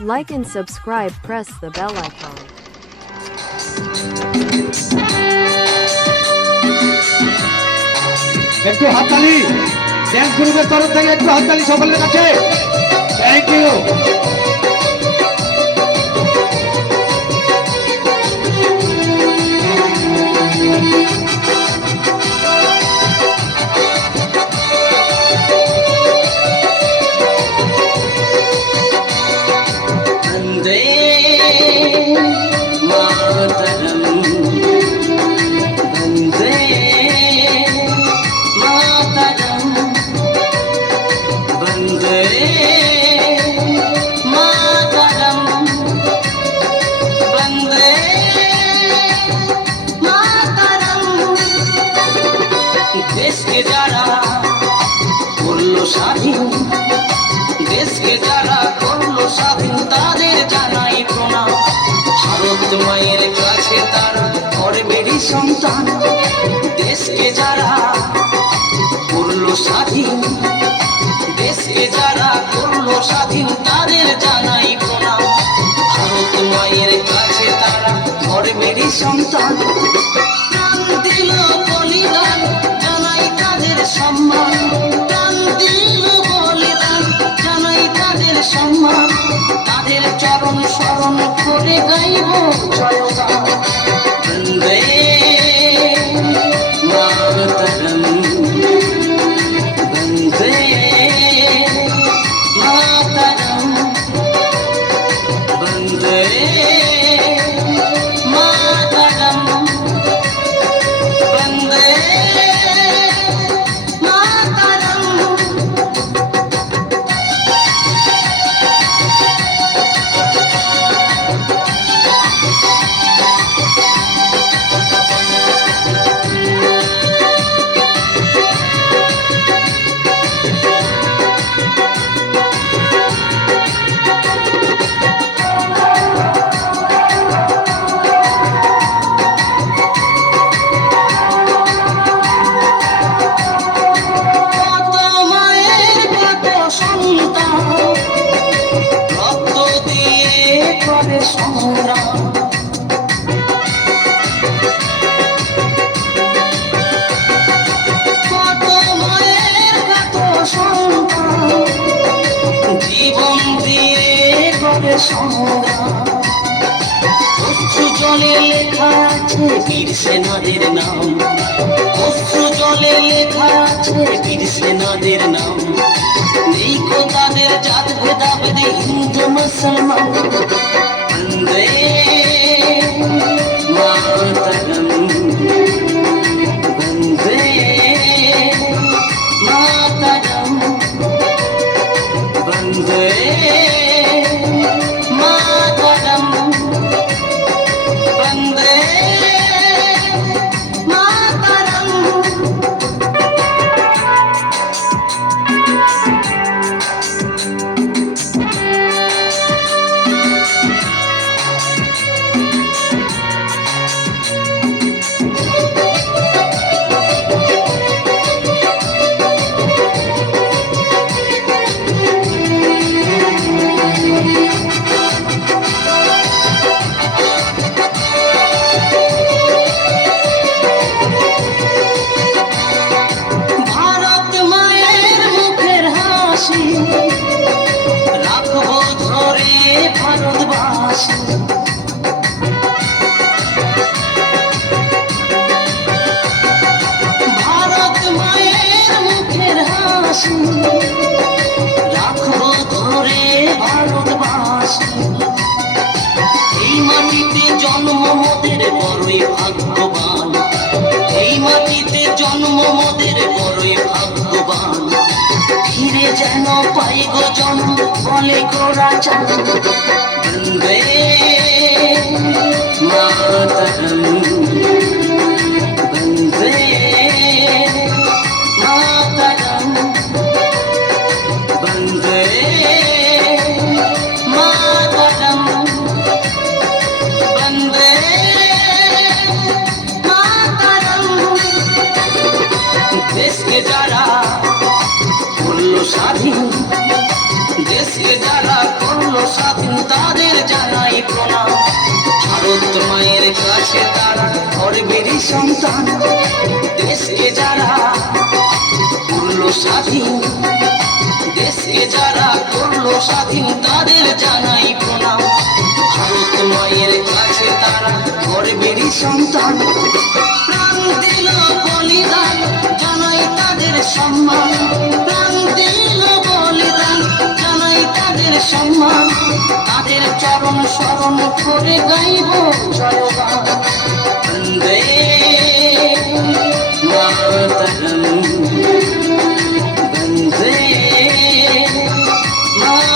Like and subscribe, press the bell icon. একটু হাততালি dance গ্রুপের তরফ থেকে একটু হাততালি সকলের কাছে থ্যাংক ইউ দেশকে যারা করলো স্বাধীন, দেশকে যারা করলো স্বাধীন তাদের জানাই প্রণাম। ভারত মায়ের কাছে তারা গর্বেরই সন্তান। দেশকে যারা করলো স্বাধীন, দেশকে যারা করলো স্বাধীন তাদের জানাই প্রণাম। ভারত মায়ের কাছে তারা গর্বেরই সন্তান। প্রাণ দিল বলিদান, জানাই তাদের সম্মান। প্রাণ দিল বলিদান, জানাই তাদের সম্মান। তাদের চরণ স্মরণ করে গাইব জয়গান। বন্দে মাতরম, বন্দে মাতরম, বন্দে মাতরম, বন্দে মাতরম। কত মায়ের কত সন্তান রক্ত দিয়ে করে সংগ্রাম। কত মায়ের কত সন্তান জীবন দিয়ে করে সংগ্রাম। অশ্রু জলে লেখা আছে বীর সেনাদের নাম। অশ্রু জলে লেখা আছে বীর সেনাদের নাম। নেই কো তাদের জাত ভেদাভেদে হিন্দু মুসলমান। বন্দে মাতরম, বন্দে মাতরম, বন্দে মাতরম, বন্দে মাতরম। ভারত মায়ের মুখের হাসি রাখবো ধরে ভারতবাসী। ভারত মায়ের মুখের হাসি রাখবো ধরে ভারতবাসী। এই মাটিতে জন্ম মোদের বড়ই ভাগ্যবান। এই মাটিতে জন্ম মোদের বড়ই ভাগ্যবান। ফিরে যেন পাই গো জন্ম বলে গোরা চান। বন্দে মাতরম, বন্দে মাতরম, বন্দে মাতরম, বন্দে মাতরম। দেশকে যারা করলো স্বাধীন, দেশকে যারা করলো স্বাধীন তাদের জানাই প্রণাম। ভারত মায়ের কাছে তারা গর্বেরই সন্তান। দেশকে যারা করলো স্বাধীন, দেশকে যারা করলো স্বাধীন তাদের জানাই প্রণাম। ভারত মায়ের কাছে তারা গর্বেরই সন্তান। প্রাণ দিল বলিদান জানাই তাদের সম্মান। প্রাণ দিল বলিদান জানাই তাদের সম্মান। তাদের চরণ স্মরণ করে গাইব জয়গান। বন্দে মাতরম, বন্দে মাতরম।